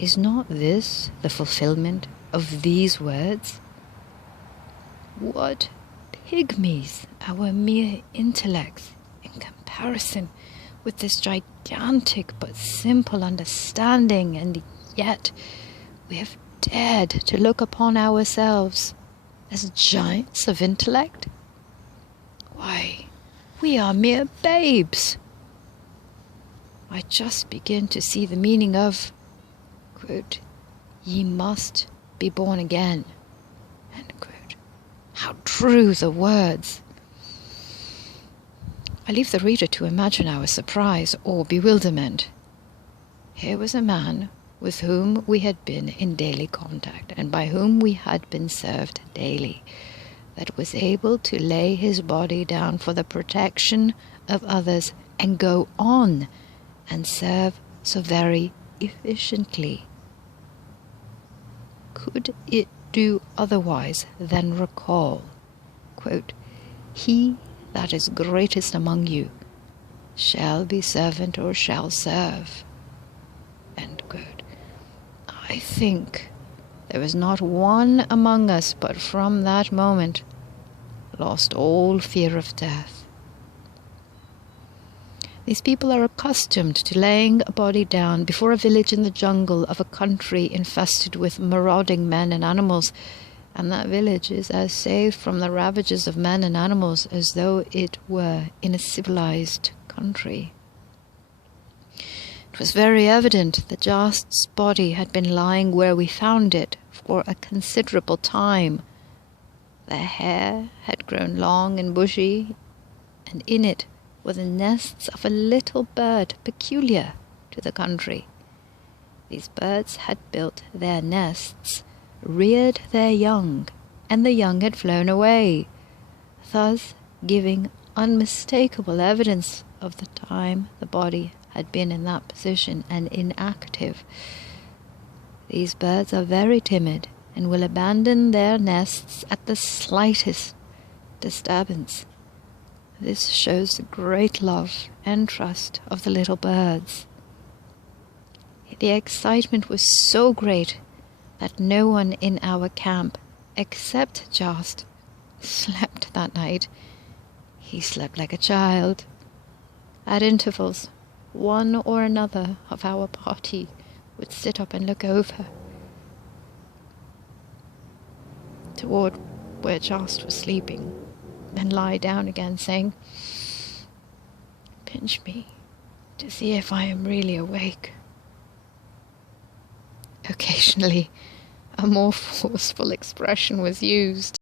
Is not this the fulfillment of these words? What pygmies our mere intellects in comparison with this gigantic but simple understanding, and yet we have dared to look upon ourselves as giants of intellect? Why, we are mere babes. I just begin to see the meaning of, quote, "Ye must be born again," end quote. How true the words! I leave the reader to imagine our surprise or bewilderment. Here was a man with whom we had been in daily contact, and by whom we had been served daily, that was able to lay his body down for the protection of others and go on and serve so very efficiently. Could it do otherwise than recall, quote, "He that is greatest among you shall be servant or shall serve," end quote. I think there was not one among us but from that moment lost all fear of death. These people are accustomed to laying a body down before a village in the jungle of a country infested with marauding men and animals, and that village is as safe from the ravages of men and animals as though it were in a civilized country. It was very evident that Jast's body had been lying where we found it for a considerable time. The hair had grown long and bushy, and in it were the nests of a little bird peculiar to the country. These birds had built their nests, reared their young, and the young had flown away, thus giving unmistakable evidence of the time the body had been in that position and inactive. These birds are very timid and will abandon their nests at the slightest disturbance. This shows the great love and trust of the little birds. The excitement was so great that no one in our camp, except Jast, slept that night. He slept like a child. At intervals, one or another of our party would sit up and look over toward where Jast was sleeping, then lie down again, saying, "Pinch me to see if I am really awake." Occasionally, a more forceful expression was used.